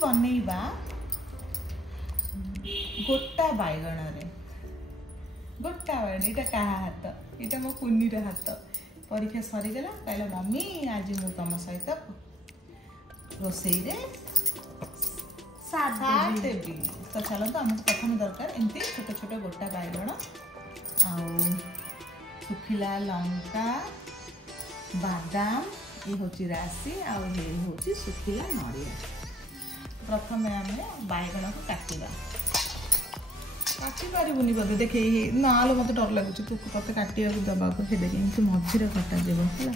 बनैबा गोटा बैगण रे गोटा बैगण इटा कहा हाथ इटा मो कुनी रे हाथ परीक्षा सरी गला कहला मम्मी आज मु तुम सहित रोसई रे साथ देवी तो चलो तो हमको प्रथम दरकार एमती छोट छोट गोटा बैगण आ सुखिला लंका बादाम ये हूँ राशि आउ सुखिला नड़िया प्रथम आम बैगण को काटा काटी पारूनी बोधे देखे ना मत डर लगुच तोते काटा दबा को मझीरे कटा जीव है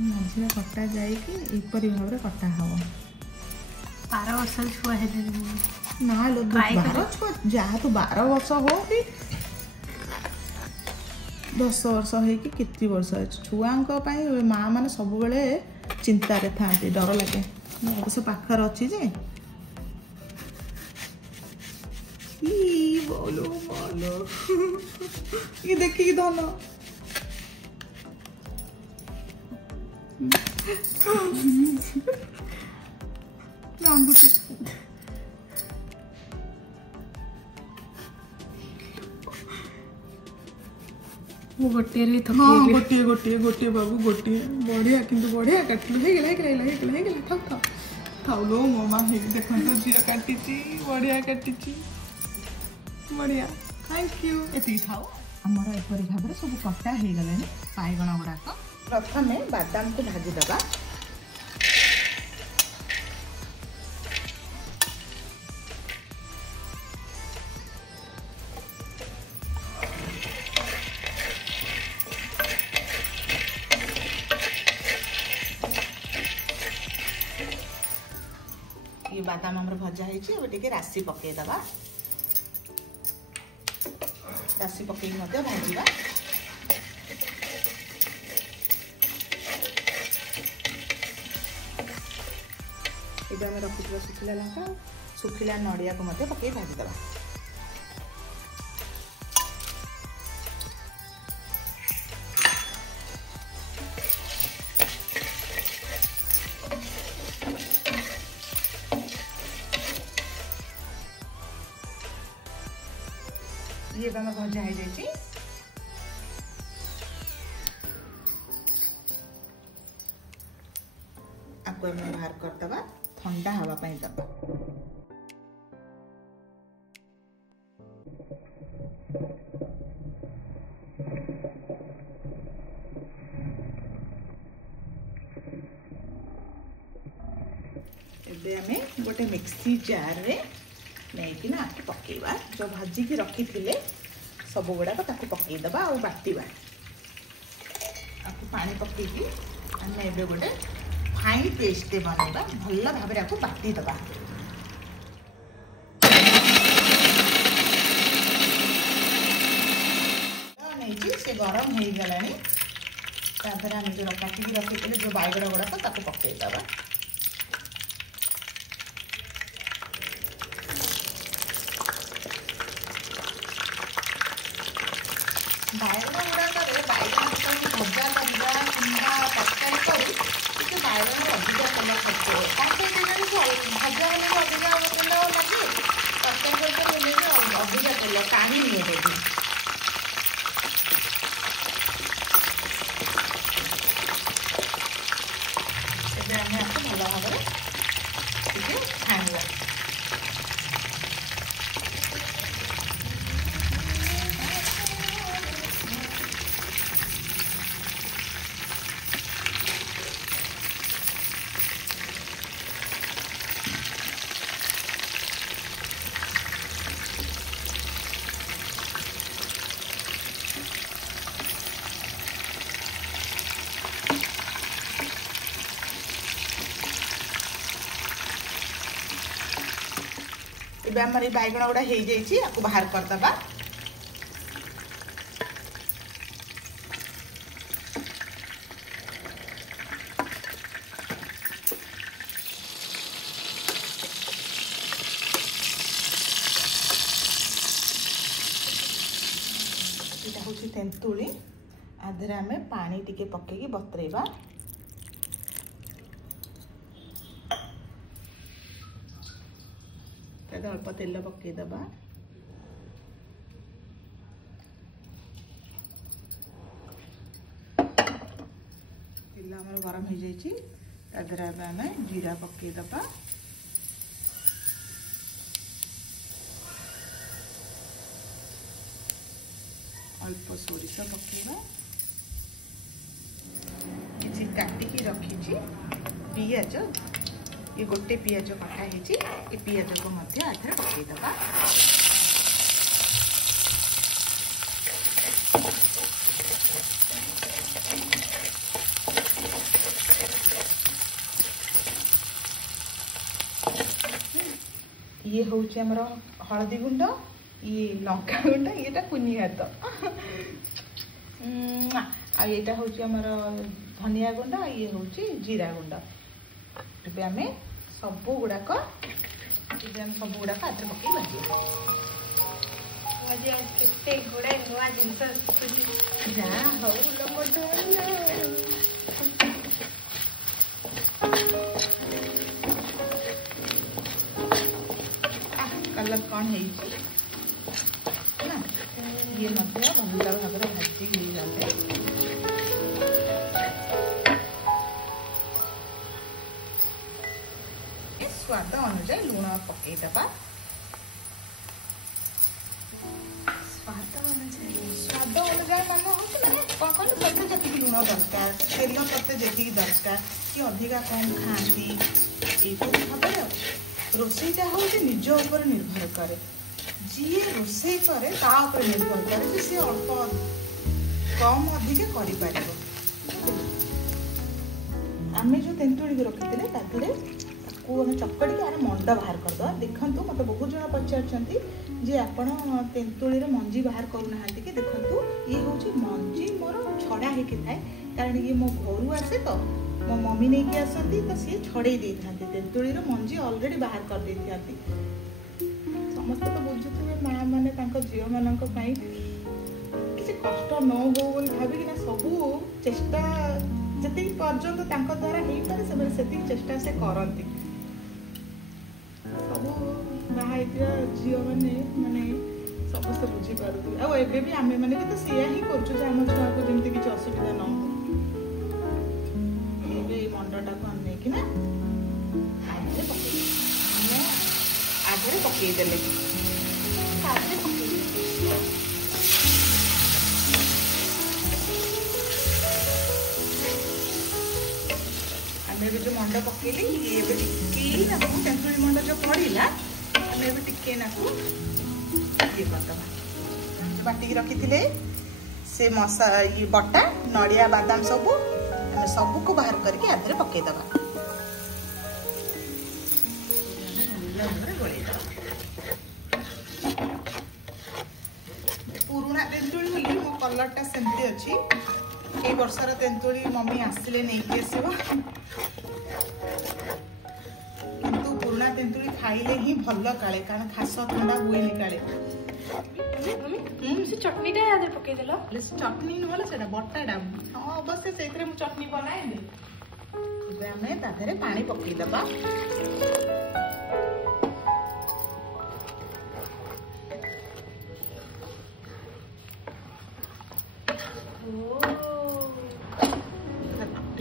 मझीरे कटा जापरी भाव में कटा हम 12 वर्ष छुआ है ना लो 12 छुआ जहाँ तो 12 वर्ष हो कि 10 वर्ष हो कि केती वर्ष छुआ माँ मैंने सब बेले चिंतार था डर लगे अवश्य पाखर अच्छी जे बोलो बोलो ये देखिए धन वो गोटे हाँ गोटे गोटे गोटे बाबू गोटे बढ़िया किंतु बढ़िया काटलु हे गेला थाउ लो मो माँ देखो तो झील काटी बढ़िया काटी बढ़िया थैंक यू ये थाउ आमर एपरी भाव में सब कटा हो गले बैगण गुड़ाक प्रथम बादाम को भाजीदबा ये बादाम हमर भजा है राशि पकईदबा राशि पकई भाजा ये आम रखी सुखिला लंका सुखिला नड़िया को पकई भाजीदबा ये भजा हो जाए आपको बाहर करदबा ठंडा हवा पाई दबा एबे हमें गोटे मिक्सी जार रे नहीं ना पकेबा जो भाजिक रखी थे सब गुड़ाक पकईदबा आ बाटिबा आपको पानी पकईकी आम ए गोटे फाइन पेस्ट बनइबा भल भाव में आपको बाटिदबा नहीं से गरम हो गला आम जो काटिकी रखी थे जो बैगण गुड़ाक पकईदबा बैगण गुड़ाक बैगण भजा करवा कि तरकारी कर बैगण अधिक तेल खर्च भजा हेल्ले अधिक तेल लगे तरकारी अधिक तेल टाणी निये भल भाव में छाणवा आमर बैगण गुड़ा हो जाए बाहर करदबा यहाँ हूँ तेंतुली आधे आम पानी टिके पकईकी बतरेबा कड़ाई अल्प तेल पकईदबा तेल आमर गरम हो जाए आम जीरा पकईदबा अल्प सोरिष पकेबा किसी काटिकी रखी पियाज ये गोटे पियाज कटा ये पियाज को मध्य आधे पकईदबा ये हूँ आमर हलदी गुंड ये लंका गुंड ये कुनी हाथ आईटा हूँ आमर धनिया गुंड ये हूँ जीरा गुंड आम सब गुड़ाक सब गुड़ाक आधे पकई भाजिया केते गुड़ाए नुआ जिनस जा हौ कलर कौन है ना ये मध्य भल भाव भाजी गले स्वाद अनुसार लुण पकईदबा स्वाद अनुसार मान माने कौन कौन तोते जी लुण दरकार तेल तोते जी दरकार कि अधिका कम खाती ये भाव रोसईटा हूँ निज उपर निर्भर करे जी रोसई करे निर्भर करे सी अल्प कम अधिक कर आम जो तेंतुड़ी रखी चकड़ी आम मंड बाहर करदे देखूँ मत बहुत जन पचार आपण तेंतुड़ी मंजी बाहर करूना कि देखूँ ये हूँ मंजी मोर छड़ा होती थाए कारण ये मो घर आसे तो मो मम्मी नहीं कि आसती तो सी छड़े दे था तेंतुड़ी मंजी अलरेडी बाहर कर दे था समस्त तो बुझुवे माँ मैंने झील मान किसी कष्ट न हो भाविकिना सबू चेष्टा जी पर्यंत द्वारा हो पारे से चेष्टा से करती सब बाहर झील मैंने माने समस्त बुझीपार एबे भी आम मैंने भी तो सीया ही करम छुआ को जमी किसी असुविधा न हो मंडटा को आने आधे पकईदे आम जो मंड पकईली ये तेंतुड़ी मंड जो पड़ा आम टिके नाकू ये करदबा बाटिकी रखी से मसा ये बटा नड़िया बादाम सबू सबको बाहर करके आधे पकईदबा पुराना तेंतुड़ी बोली मो कलरटा सेमती अच्छी ए वर्षर तेंतुड़ी मम्मी आसिले नहीं आसब किंतु पुराना तेंतुड़ी खाइले ही भल काले कारण खास ठंडा हुए काले से चटनी आदि पकईदेल चटनी नुह से बटाटा हाँ अवश्य से चटनी बनाए आम ताधे पानी पकईदबा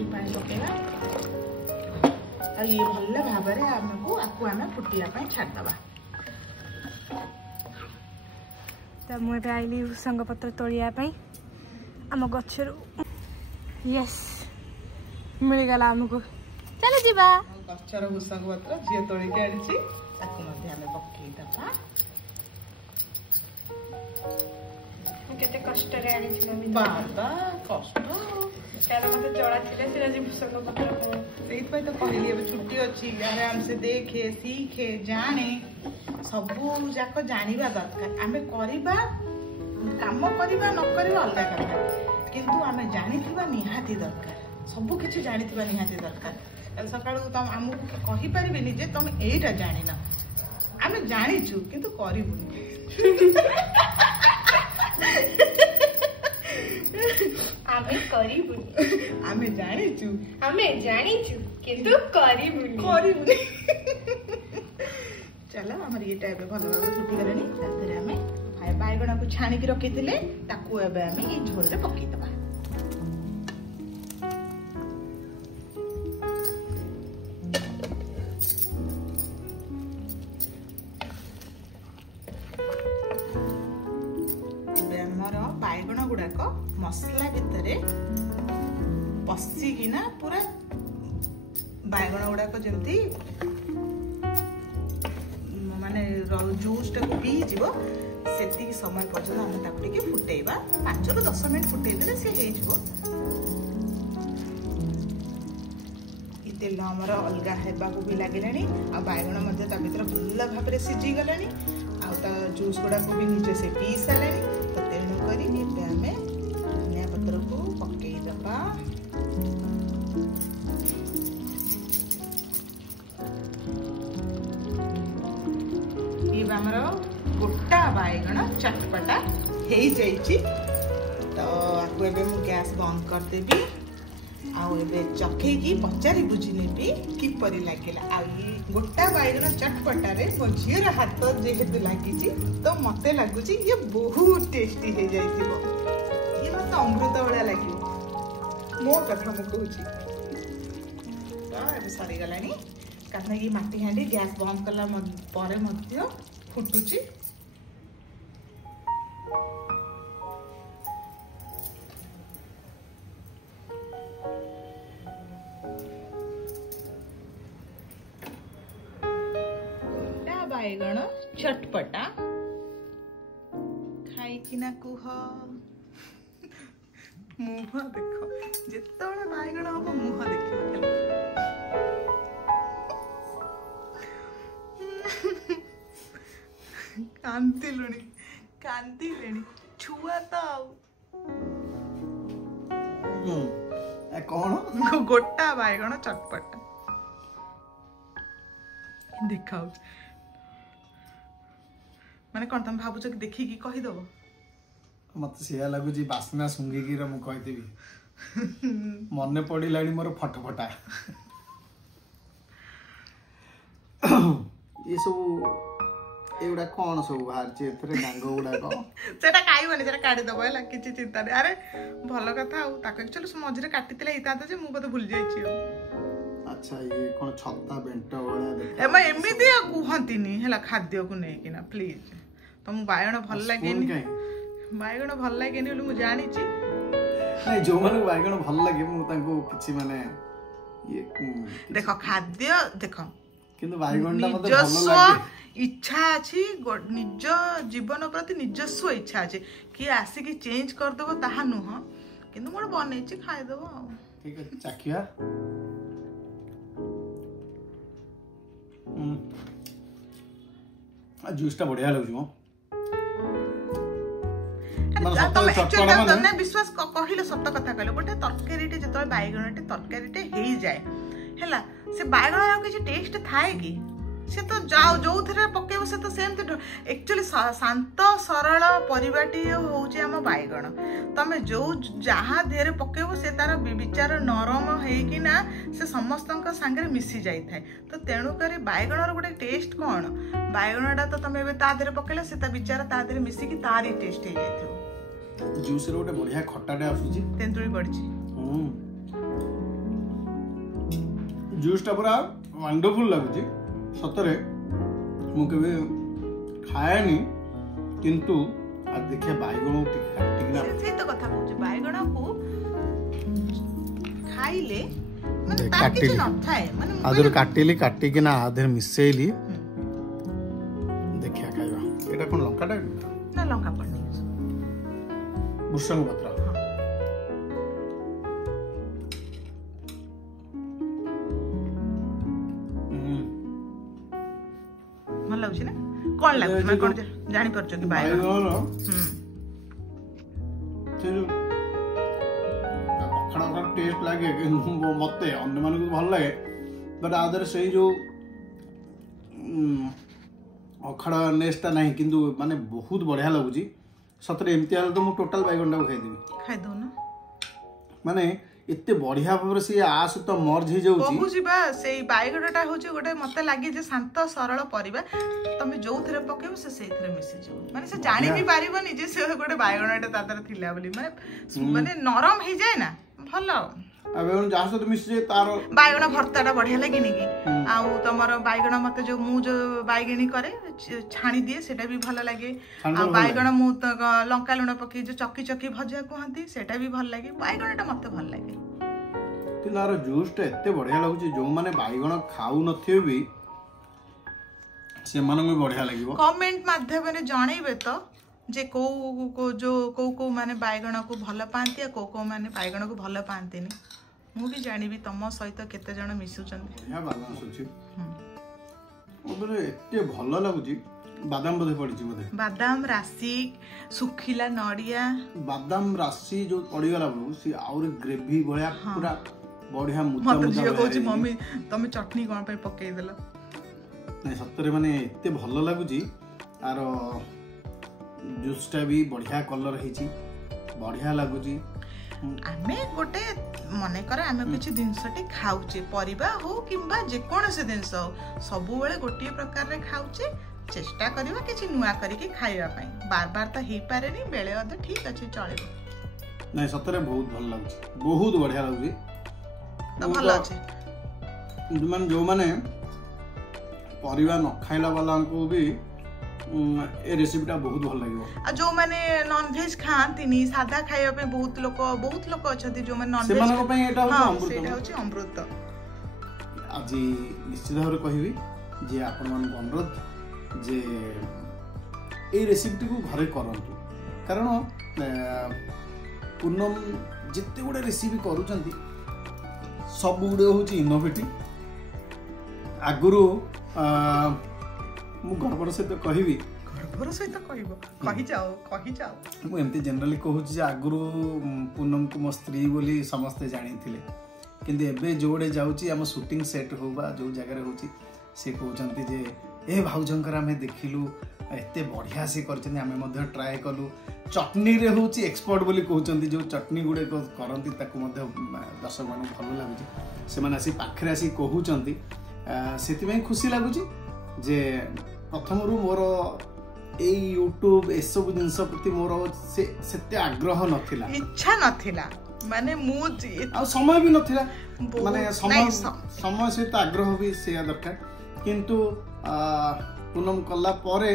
पानी पकेगा ये भल भाव आमको आपको आम फुटिया छाड़दबा तो मुझे आईली भूसंग पत्र तोड़ापी आम गचर यस मिलगला आमको चलो जीवा गचर भूसंग पत्र झील तोड़िक आनी पकईदबा केते कष्ट रे आनी मम्मी बाबा कष्ट कारण मत जड़ा थिले सिरा जी भूसंग पत्र से तो कहली अब छुट्टी अच्छी आराम से देखे सीखे जाने सबू जाक जानिबा दरकार आमे करिबा काम करिबा न करिबा अलग कथा किंतु आमे जानिथिबा निहाती दरकार सबू किछि जानिथिबा निहाती दरकार सकाळु तम हमहु कहि परिबेनी जे तुम एटा जानिना आमे जानिछु किंतु करिबुनी आमे करिबुनी आमे जानिछु किंतु करिबुनी चलो आमर ये टाइप भल भाव फुटी गलानी ताधरे आमे बायगण को छाणिकी रखिथिले ताकू एबे आमे ई झोल रे पकई दबा। बायगण गुड़ाक मसला भितर पशिकिना पूरा बायगण गुड़ाक जमती माने जूस टाक पी जीवो सेति समय पर्यंत हम ताकू टिके फुटेइबा 5 ରୁ 10 मिनिट फुटेइ देले से हे जीवो। ई तेल हमर अलगा हेबा को भी लागेलानी आ बायगण मध्ये ता भीतर भल भाबरे सिझी गलानी आ ता जूस गुड़ा को भी नीचे से पी सालानी। तो तेणु करी एबे हमें धनिया पत्र को पकई दबा। ये हमर गोटा बायगण चटपटा हे जाइछि। तो आकु एबे मु गैस बंद कर देबी आउ एबे चखै की पचारी बुझी नेबी किपरि लागिला। आ ये गोटा बायगण चटपटा रे मो झीर हाथ जेहेतु लागिछि तो मते लागुछि ये बहुत टेस्टी हे जाइथिबो। ये मत अमृत वाला लागियो मोर कथा मु कहूछि। तो एबे सरी गलानी कातना की माटी हांडी गैस बंद कला परे मध्य फुटुछि। बायगण चटपटा खाई किना कुह मुह देख जिते बायगण हम मुह देख कांदिले छुआ तो कौन गोटा बायगण चटपटा देखा माने कौन तुम भावुच कि देखिकी कहीदेव मत सिया लगुच बास्ना सुंगिकी मु कहीदेवी मन पड़ा मोर फटफटा ये सब एगुड़ा कौन सब बाहर डांग गुड़ाक सेटा खाइबनी सेटा काटी दबो हला किछि चिंता नहीं। अरे भल कथा एक्चुअली मझे काटी जे मु बोध भूल जाइछि। अच्छा ये कौन छत्ता बेंट वाला एमा एमिति कहंतिनी हला खाद्य को नै किना प्लीज। तो मु बायगण भल लागेनी बायगण भल लागेनी बोली मु जानि छि नै जो माने बायगण भल लागे मु तांको किछि माने ये देखो खाद्य देखो किंतु बायगणटा मते भल लागे इच्छा अछि निज जीवन प्रति निजस्व इच्छा अछि कि आसी कि चेंज कर देबो ताहा नुह किंतु मोर बनै छि खाइ देबो। ठीक है चाखिया जूसटा बढ़िया लगुछ तमने विश्वास कहिलो सत्य कथा कहलो गोटे तरकारीटे जतले बायगणटे तरकारीटे हेई जाए हैला से बायगण किछि टेस्ट थाए कि से तो जाओ जो थरे पकेबो से तो सेम तो एक्चुअली शांत सरल परिबाटी होउची हम बायगण तमे जो जहा देरे पकेबो से तार विचार नरम हेई कि ना से समस्तक संगे मिसी जाई थाए। तो तेणु करी बायगण रो गोटे टेस्ट कोन बायगणटा तो तमे बे ता देरे पकेला से ता विचार ता देरे मिसी कि तारी टेस्ट हे जाइथो। जूस रे गोटे बढ़िया खट्टाटे आसुची तेंतुली पड़ची जूस टा पूरा वंडरफुल लागुची सतरे मु केबे खाएनी किंतु आ देखिए बायगण काटिकिना से तो कथा कहूची बायगण को खाइले माने ता किछ न थाए माने आदर काटिली काटिकिना आधर मिसेइली देखिया खाइबा एटा कोन लंकाटा ना लंका पड़नी भुसंग पत्र मन लागुची ना कोन लागुची मैं कोन जानि परछो कि बायगण खाना टेस्ट लगे मत अन्य मान भल लगे बट आदर से जो अखाड़ा नेसटा नहीं किंतु माने बहुत बढ़िया लगुची सतरे एमती तो मु टोटल बायगणटा खाइदेवी खाइ दो ना माने एते बढ़िया भाव से आ सहित मर्ज हो जाउची कहूची बा सेई बायगणटा होची गोटे मते लागी जे शांत सरल परिबा तमे जो थरे पकेबो से सेई थरे मिसि जाउ माने से जानि भी पारिबनी जे से गोटे बायगणटा तातर थिला बोली माने नरम हे जाय ना भलो अबे हम जासो तो मिसि जाय तार बायगण भर्ताटा बढ़िया लागिनी कि आउ तमरो बायगण मते जो मु जो बायगणी करे छाणी दिए सेटा भी भलो लागे आ बायगण मु लंका लुण पकी जो चक्की चक्की भजा कहंती सेटा भी भल लागे बायगणटा मते भल लागे कि तार जूस टा एते बढ़िया लागुची जो माने बायगण खाउ नथिबे भी से मन में बढ़िया लागिवो कमेंट माध्यम रे जणैबे तो जे को माने बायगण को भल पांती आ को माने बायगण को भल पांतीनी मु भी जानिबी तम सहित केते जण मिसुचंती बढ़िया बादाम सुची ओबरे एते भल लागुची बादाम बोधे पड़िची बोधे बादाम राशि सुखिला नडिया बादाम राशि जो पड़ी गला बरु सी और ग्रेवी भलिया पूरा बढ़िया मुद्दा मत मुद्दा जियो कहूची मम्मी तमे चटनी कोन पे पकेई देला नहीं सत्तरे माने एते भल लागुची आर जूसटा भी बढ़िया कलर हेची बढ़िया लागुची आमे गोटे मने कर आमे किछि दिनसटी खाउचे परिबा हो किंबा जे कोनसे दिनस सबु बेले गोटे प्रकार रे खाउचे चेष्टा करिबा किछि नुआ करिके खाइबा पई बार बार त हे पारेनी बेले अध ठीक अछि चलेबो नहीं सत्तरे बहुत भल लागुची बहुत बढ़िया लागुची तो भल अछि जो माने परिबा न खाइला वाला को भी ए रेसिपीटा बहुत भल लागिवो आ जो माने नॉन वेज खांतिनी सादा खाइबा पे बहुत लोक अछथि जो माने नॉन वेज सेमान को पई एटा होची अमृत सेटा होची अमृत आज निश्चित भाव कहिबी जे आपण मन अनुरोध जे ए रेसिपी को घरे करंतु कारण पूनम जिते गुडे रेसिपी करूचंती सब गुडे होची इनोवेटिव आगुरु मु गर्वर सहित कहबी गर्वर सहित कहबो कहि जाओ मु एमती जनरली कहूची जे आगुरु पूनम को मो स्त्री बोली समस्ते जानी थिले किंतु एबे जोड़े जाउची हम शूटिंग सेट होबा जो जगह रे होची से कहउचंती जे ए भाउजंकर हमें देखिलु एते बढ़िया से करचनी हमें मध्य ट्राई कलु चटनी रे होची एक्सपर्ट बोली कहउचंती जो चटनी गुडे करंती ताकू मध्य दर्शक मन भलो लागुची से माने आसी पाखरे आसी कहउचंती सेति में खुशी लागुची जे प्रथम रु मोर ए यूट्यूब ए सब जिंस प्रति मोर सेते आग्रह नथिला इच्छा नथिला माने मु आ समय भी नथिला माने समय सहित आग्रह भी से दरकार किंतु पूनम कला परे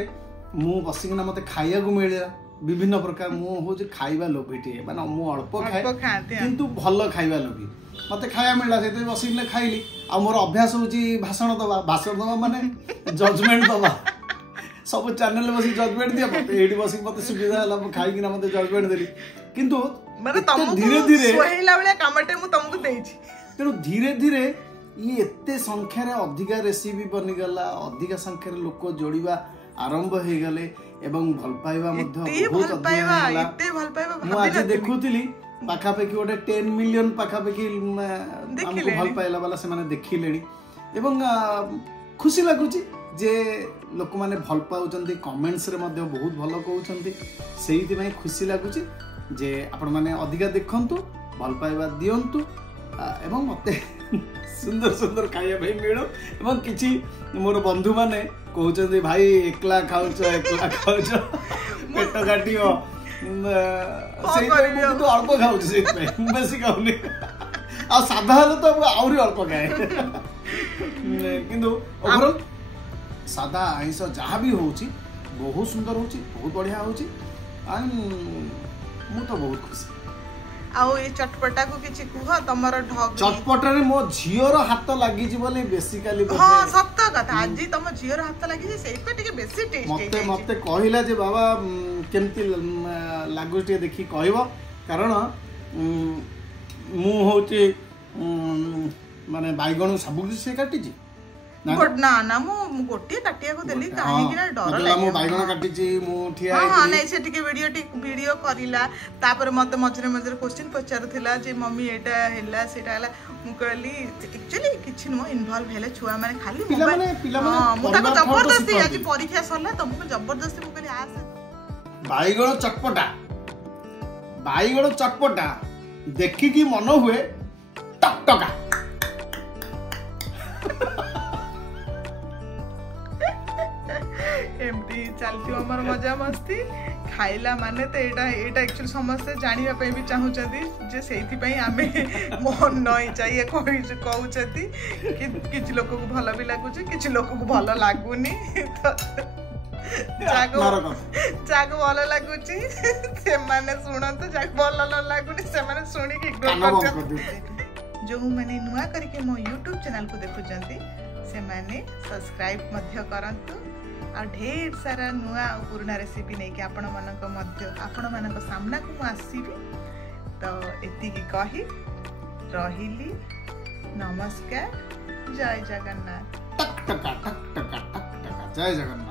मु बसिकना मते खाइया को मिलिला विभिन्न प्रकार मु हो जे खाइबा लोभिटे माने मु अल्प खाए किंतु भलो खाइबा लोभी मते खाया मिलला सेते बसिकना खाइली आ मोर अभ्यास होची भाषण दबा माने जजमेंट दबा सब चैनल बसी जजमेंट दिया मते एडी बसी मते सुविधा हला खाई कि ना मते जजमेंट देली किंतु माने तमको धीरे धीरे सोहिला बेले कामटे मु तमको देइछि तेनु धीरे धीरे ये एते संख्या रे अधिक रेसिपी बनि गला अधिक संख्या रे लोक जोड़ीबा आरंभ हे गले एवं भल पाइबा मध्ये बहुत अधिक मु आज देखुतिली पाखा पे गोटे 10 मिलियन पाखा पे हमको भल पाइला वाला से माने देखिलेनी एवं खुशी लागुची जे लोक माने भल पाउचंती कमेंट्स रे मध्ये बहुत भलो कहउचंती सेहिति में खुशी लागुची जे आपण माने अधिक देखंतु भल पाइबा दियंतु एवं मते सुंदर सुंदर खाइया भाई मिलो एवं किछि मोर बंधु माने कहउचंती भाई एकला खाउछ पेट काटियो तो अल्प खाऊ बेसी खाऊनी आ साधा हेले तो आउरी अल्प खाए किंतु ओवरऑल सादा आइंस जहाँ भी होची बहुत सुंदर होची बहुत बढ़िया होची मु तो बहुत खुशी आउ ए चटपटा को किछि कुह तमर ढग चटपटा रे मो झियोर हाथ लागि जी बोले बेसिकली हां सत्य कथा आज तम झियोर हाथ लागि जे सेहि पे टिके बेसी टेस्ट मते कहिला जे बाबा केमती लागु टे देखि कहबो कारण मु होची माने बाइगण सब कुछ से काटी जी ना ना मु गोटे काटिया को देली काहे कि ना डर लागे मु बाइगण काटी जी मु ठिया हां नै से टिके वीडियो करिला तापर मते मजरे मजरे क्वेश्चन पचारथिला जे मम्मी एटा हेला सेटा हला मु कहली एक्चुअली किछि नो इन्वॉल्व हेले छुआ माने खाली मोबाइल हां मु ताको जबरदस्ती आज परीक्षा सरला तुमको जबरदस्ती मु कहली आस बाइगण चटपटा देखिकी मन हुए टकटका। एमती चलती हमर मजा मस्ती खाइला माने तो एटा एक्चुअली समस्त जानिबा पे भी चाहूचती जे सेति पई आमे मन नई चाहिए कहउचती कि किछ लोक को भलो भी लागुची किछ लोक को भलो लागुनी तो जाको भलो लागुची से माने सुनत जाको भलो न लागुनी से माने सुनी कि इग्नोर करते। जो माने नुआ करके मो YouTube चैनल को देखुचंती से माने सब्सक्राइब मध्य करंतु आ ढेर सारा नुआ और पुराना रेसिपी नहीं कि आपण मानक सामना को आसीबी। तो एति की कही रहिली नमस्कार जय जगन्नाथ। टक टका टक टका टक टका जय जगन्नाथ।